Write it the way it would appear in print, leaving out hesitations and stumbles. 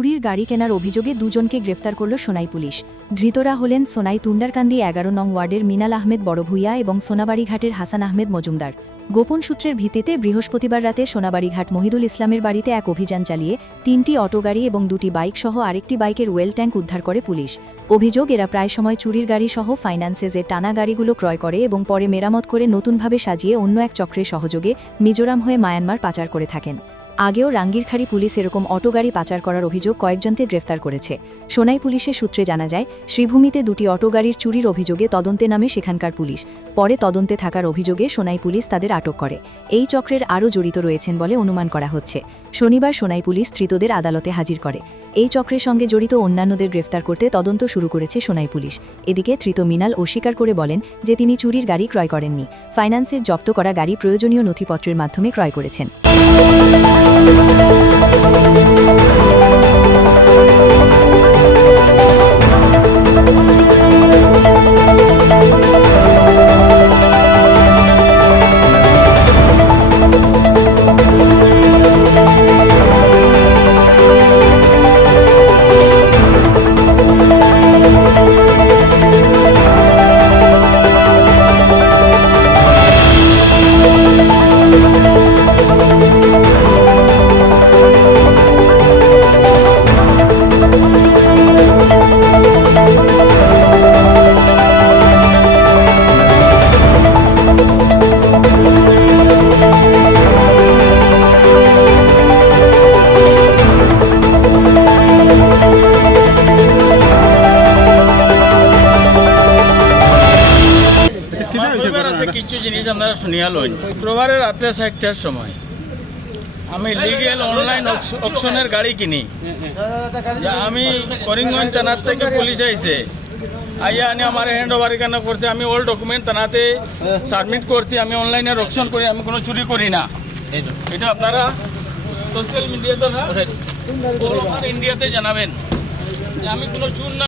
চুরির গাড়ি কেনার অভিযোগে দুজনকে গ্রেফতার করল সোনাই পুলিশ। ধৃতরা হলেন সোনাই তুন্ডারকান্দি 11 নং ওয়ার্ডের মিনাল আহমেদ বড়ভূইয়া এবং সোনাবাড়িঘাটের হাসান আহমেদ মজুমদার। গোপন সূত্রের ভিত্তিতে বৃহস্পতিবার রাতে সোনাবাড়িঘাট মহিদুল ইসলামের বাড়িতে এক অভিযান চালিয়ে 3টি অটোগাড়ি এবং 2টি বাইক সহ আরেকটি বাইকের ওয়েল ট্যাঙ্ক উদ্ধার করে পুলিশ। অভিযোগ, এরা প্রায় সময় চুরির গাড়ি সহ ফাইন্যান্সেজের টানা গাড়িগুলো ক্রয় করে এবং পরে মেরামত করে নতুনভাবে সাজিয়ে অন্য এক চক্রের সহযোগে মিজোরাম হয়ে মায়ানমার পাচার করে থাকেন। আগেও রাঙ্গিরখাড়ি পুলিশ এরকম অটোগাড়ি পাচার করার অভিযোগ কয়েকজনকে গ্রেফতার করেছে। সোনাই পুলিশের সূত্রে জানা যায়, শ্রীভূমিতে 2টি অটোগাড়ির চুরির অভিযোগে তদন্তে নামে সেখানকার পুলিশ। পরে তদন্তে থাকার অভিযোগে সোনাই পুলিশ তাদের আটক করে। এই চক্রের আরও জড়িত রয়েছেন বলে অনুমান করা হচ্ছে। শনিবার সোনাই পুলিশ ধৃতদের আদালতে হাজির করে। এই চক্রের সঙ্গে জড়িত অন্যান্যদের গ্রেফতার করতে তদন্ত শুরু করেছে সোনাই পুলিশ। এদিকে ধৃত মিনাল অস্বীকার করে বলেন যে তিনি চুরির গাড়ি ক্রয় করেননি, ফাইন্যান্সের জব্দ করা গাড়ি প্রয়োজনীয় নথিপত্রের মাধ্যমে ক্রয় করেছেন। কিছু জিনিস আপনারা শুনিয়া লইন। শুক্রবারে রাত্রে 4টার সময় আমি লিগেল অনলাইন অকশনের গাড়ি কিনি। আমি করিমগঞ্জ থানার থেকে পুলিশ আইছে, আইয়া আনি আমার হ্যান্ড ওভার কেন করছে। আমি ওল্ড ডকুমেন্ট থানাতে সাবমিট করছি। আমি অনলাইনে অকশন করি, আমি কোনো চুরি করি না। এটা আপনারা সোশ্যাল মিডিয়াতে না, ইন্ডিয়াতে জানাবেন যে আমি কোনো চুর না।